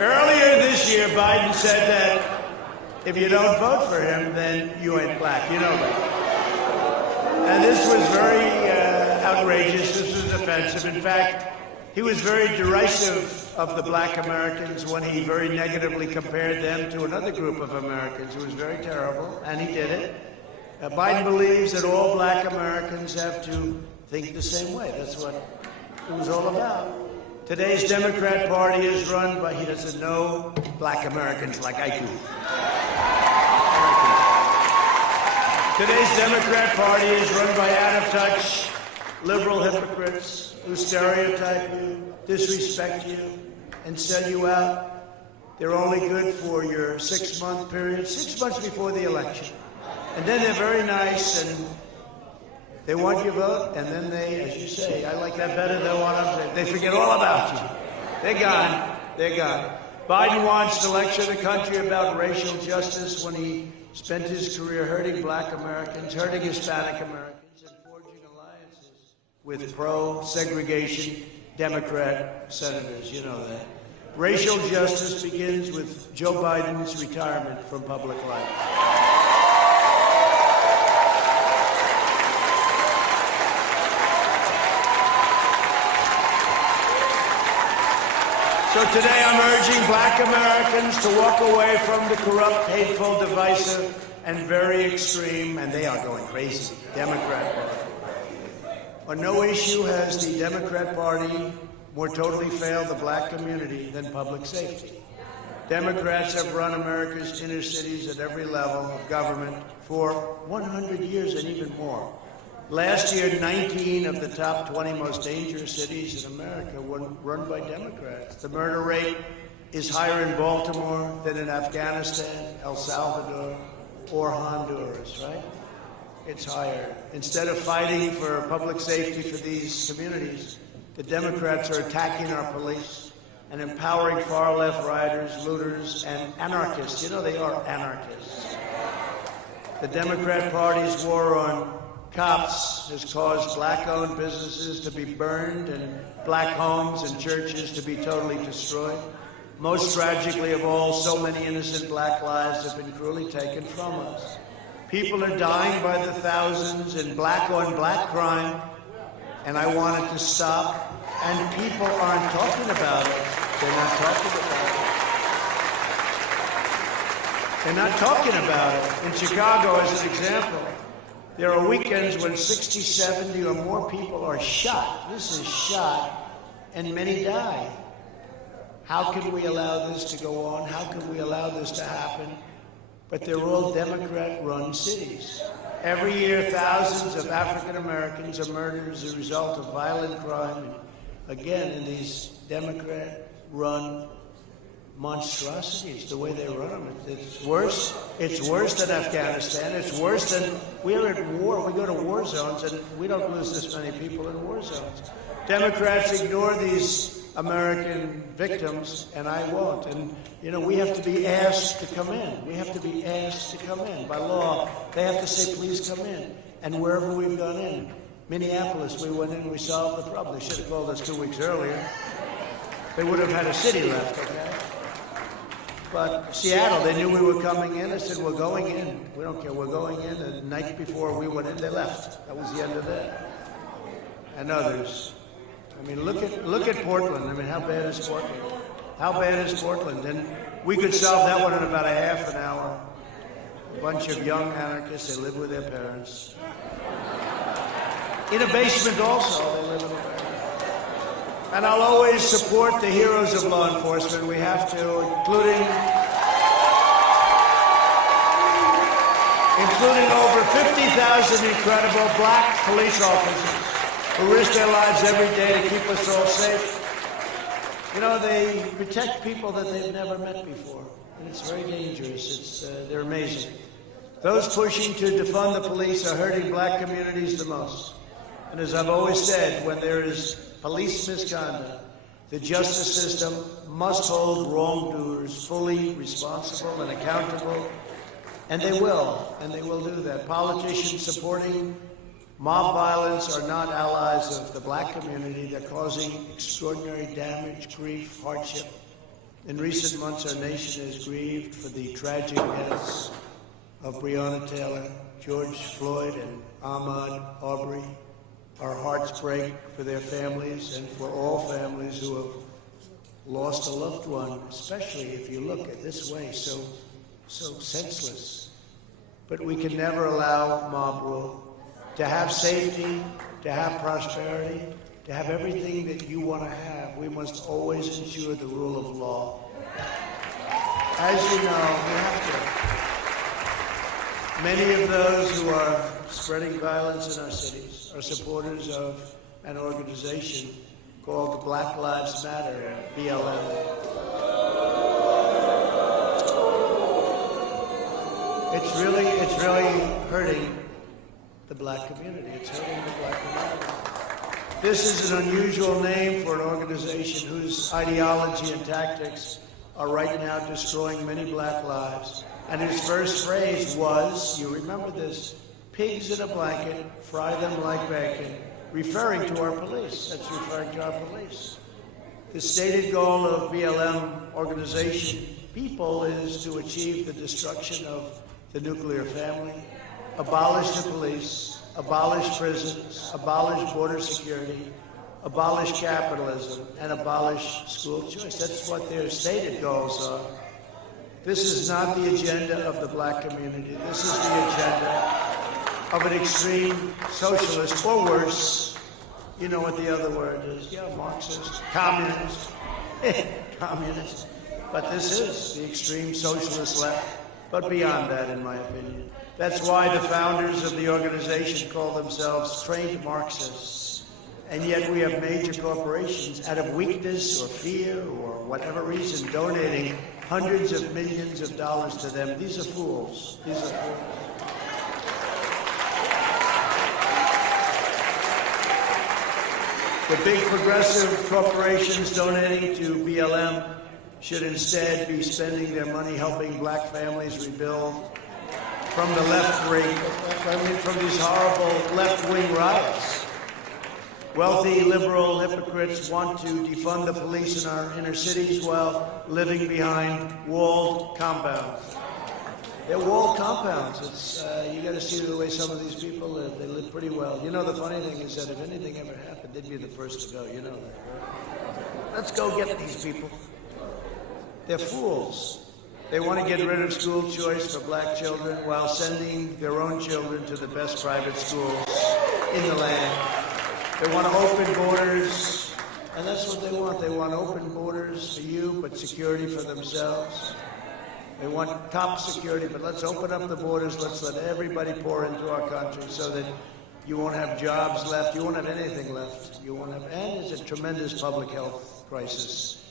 Earlier this year, Biden said that if you don't vote for him, then you ain't black. You know that. And this was very outrageous. This was offensive. In fact, he was very derisive of the black Americans when he very negatively compared them to another group of Americans. It was very terrible, and he did it. Biden believes that all black Americans have to think the same way. That's what it was all about. Today's Democrat Party is run by, he doesn't know black Americans like I do. Today's Democrat Party is run by out-of-touch liberal hypocrites who stereotype you, disrespect you, and sell you out. They're only good for your 6-month period, 6 months before the election. And then they're very nice and they want your vote, and then they, as you say, I like that better than what I'm saying. They forget all about you. They're gone. They're gone. Biden wants to lecture the country about racial justice when he spent his career hurting black Americans, hurting Hispanic Americans, and forging alliances with pro-segregation Democrat senators. You know that. Racial justice begins with Joe Biden's retirement from public life. So today I'm urging black Americans to walk away from the corrupt, hateful, divisive, and very extreme, and they are going crazy, Democrat Party. On no issue has the Democrat Party more totally failed the black community than public safety. Democrats have run America's inner cities at every level of government for 100 years and even more. Last year, 19 of the top 20 most dangerous cities in America were run by Democrats. The murder rate is higher in Baltimore than in Afghanistan, El Salvador, or Honduras, right? It's higher. Instead of fighting for public safety for these communities, the Democrats are attacking our police and empowering far-left rioters, looters, and anarchists. You know they are anarchists. The Democrat Party's war on cops has caused black-owned businesses to be burned and black homes and churches to be totally destroyed. Most tragically of all, so many innocent black lives have been cruelly taken from us. People are dying by the thousands in black-on-black crime, and I want it to stop. And people aren't talking about it. They're not talking about it. They're not talking about it. In Chicago, as an example, there are weekends when 60, 70 or more people are shot. This is shot, and many die. How can we allow this to go on? How can we allow this to happen? But they're all Democrat-run cities. Every year, thousands of African Americans are murdered as a result of violent crime. And again, in these Democrat-run monstrosities, the way they run them. It's worse. It's worse than Afghanistan. It's worse than, we're at war. We go to war zones, and we don't lose this many people in war zones. Democrats ignore these American victims, and I won't. And, you know, we have to be asked to come in. We have to be asked to come in. By law, they have to say, please come in. And wherever we've gone in, Minneapolis, we went in, we solved the problem. They should have called us 2 weeks earlier. They would have had a city left, okay? But Seattle, they knew we were coming in. I said, we're going in. We don't care. We're going in. And the night before we went in, they left. That was the end of that. And others. I mean, look at Portland. I mean, how bad is Portland? How bad is Portland? And we could solve that one in about a half an hour. A bunch of young anarchists, they live with their parents. In a basement also, they live in a basement. And I'll always support the heroes of law enforcement. We have to, including over 50,000 incredible black police officers who risk their lives every day to keep us all safe. You know, they protect people that they've never met before, and it's very dangerous. They're amazing. Those pushing to defund the police are hurting black communities the most. And as I've always said, when there is police misconduct, the justice system must hold wrongdoers fully responsible and accountable, and they will do that. Politicians supporting mob violence are not allies of the black community. They're causing extraordinary damage, grief, hardship. In recent months, our nation has grieved for the tragic deaths of Breonna Taylor, George Floyd, and Ahmaud Arbery. Our hearts break for their families and for all families who have lost a loved one, especially if you look at this way, so senseless. But we can never allow mob rule. To have safety, to have prosperity, to have everything that you want to have, we must always ensure the rule of law. As you know, we have to. Many of those who are spreading violence in our cities are supporters of an organization called the Black Lives Matter, BLM. It's really hurting the black community. It's hurting the black community. This is an unusual name for an organization whose ideology and tactics are right now destroying many black lives. And his first phrase was, you remember this, pigs in a blanket, fry them like bacon, referring to our police. That's referring to our police. The stated goal of BLM organization people is to achieve the destruction of the nuclear family, abolish the police, abolish prisons, abolish border security, abolish capitalism, and abolish school choice. That's what their stated goals are. This is not the agenda of the black community. This is the agenda of an extreme socialist, or worse. You know what the other word is. Yeah, Marxist, communist, communist. But this is the extreme socialist left. But beyond that, in my opinion. That's why the founders of the organization call themselves trained Marxists. And yet we have major corporations, out of weakness or fear or whatever reason, donating hundreds of millions of dollars to them. These are fools. These are fools. The big progressive corporations donating to BLM should instead be spending their money helping black families rebuild from the left wing, from these horrible left-wing riots. Wealthy liberal hypocrites want to defund the police in our inner cities while living behind walled compounds. They're walled compounds. It's you got to see the way some of these people live. They live pretty well. You know, the funny thing is that if anything ever happened, they'd be the first to go. You know that, right? Let's go get these people. They're fools. They want to get rid of school choice for black children while sending their own children to the best private schools in the land. They want to open borders, and that's what they want. They want open borders for you, but security for themselves. They want top security, but let's open up the borders. Let's let everybody pour into our country so that you won't have jobs left. You won't have anything left. You won't have, and it's a tremendous public health crisis.